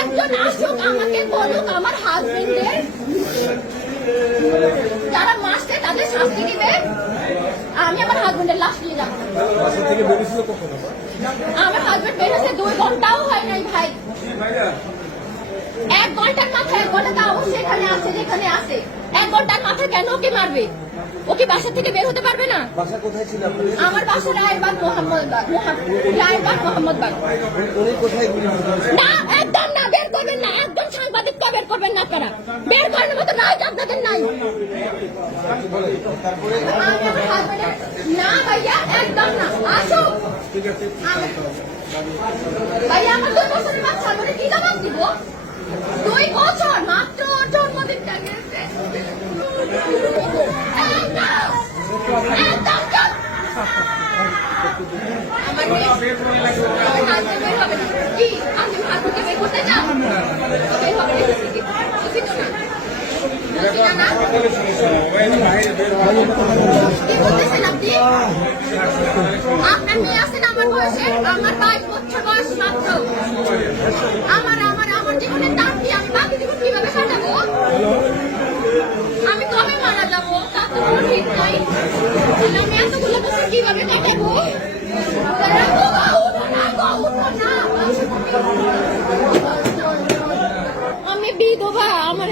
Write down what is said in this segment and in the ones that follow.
একজন আসুক আমাকে বলুক আমার হাজবেন্ডের যারা মারছে তাদের শাস্তি দিবে। আমি আমার হাজবেন্ডের লাশ নিয়ে যাবো। আমার হাজবেন্ড বেরোছে 2 ঘন্টাও হয় নাই ভাই। 1 ঘন্টার মাথায় 1 ঘন্টা তাও সেখানে আছে যেখানে আছে। 1 ঘন্টার মাথায় কেন ওকে মারবে? ওকে বাসা থেকে বের হতে পারবে না? বাসা কোথায় ছিল? আমার বাসা রায়বাগ মোহাম্মদবাগ। রায়বাগ মোহাম্মদবাগ। উনি কোথায়? না একদম না, বের করবেন না, একদম সাংবাদিককে বের করবেন না আপনারা। বের করার মতো নাই আপনাদের নাই। না ভাইয়া একদম না, আসুক। ভাইয়া আমার 2 বছরের বাচ্চা, আমি কি জবাব দিব? 2 বছর মাত্র, জন্মদিনটা গেছে। আপনার মেয়ে আছেন আমার বয়সে, আমার 22 বছর বয়স মাত্র। আমার জীবনের দাম কি? আমি বাকি জীবন কিভাবে কাটাবো? আমি কবে মারা যাবো তা তো কোনো ঠিক নাই। আমি এতগুলো বছর কিভাবে কাটাবো? আমি বিধবা, আমার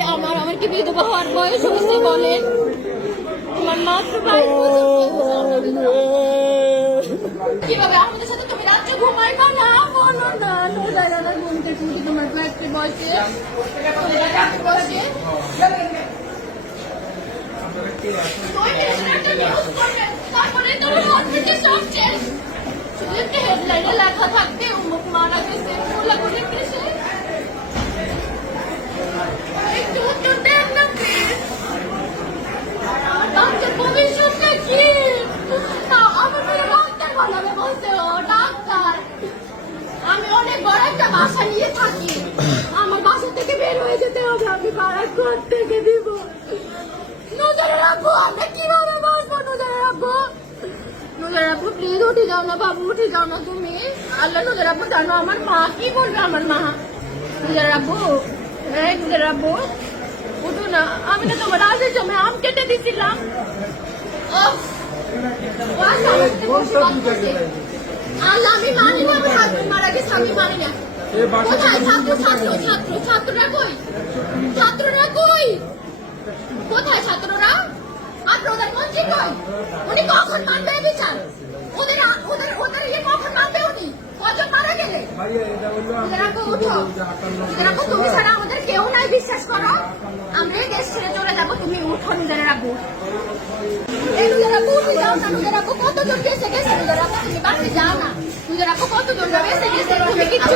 কি বিধবা হওয়ার বয়স হয়েছে বলেন? আমার মাত্র 22 বছর। কিভাবে আমাদের সাথে তুমি রাত্রে ঘুমাইবা না? বলো না, নোজারানা ঘুমতে টুটি তোমার একটা বয়সে তারপরে তোমার হসপিটাল সব শেষ। শুধু একটা হেডলাইনে লেখা থাকতে অমুক মারা গেছে, কোলাকুলি কেসে। একটু উত্তর দেন না প্লিজ। ডাক্তার ভবিষ্যৎটা কি? আমার মেয়ে ডাক্তার বানাবে বলছে ও ডাক্তার। আমি অনেক বড় একটা বাসা নিয়ে থাকি, আমার বাসা থেকে বের হয়ে যেতে হবে। আমি ভাড়া থেকে দিব। নজরে রাখবো, আমরা কিভাবে বাঁচবো? নজরে রাখবো, নজরে রাখবো। প্লিজ উঠে যাও না বাবু, উঠে যাও না তুমি। আল্লাহ নজরে রাখবো। জানো আমার মা কি বলবে? আমার মা নজরে রাখবো, নজরে রাখবো। উঠো না, আমি না তোমার আজের সময় আম কেটে দিছিলাম। আল্লাহ আমি মানি, আমার হাজবেন্ড মারা গেছে, আমি মানি না। কোথায় ছাত্ররা কই? ছাত্ররা কই? কোথায় ছাত্ররা? আর প্রধানমন্ত্রী কই? উনি কখন মানবে বিচার? ওদের ইয়ে কখন মানবে? উনি কজন মারা গেলে? উঠো, তুমি ছাড়া আমাদের কেউ নাই, বিশ্বাস করো। আমরা এই দেশ ছেড়ে চলে যাবো, তুমি উঠো। নিজেরা রাখবো, কতজন বেঁচে গেছে? নিজেরা তুমি বাড়তে যাও না। নিজেরা কতজন বেঁচে গেছে? তুমি কিচ্ছু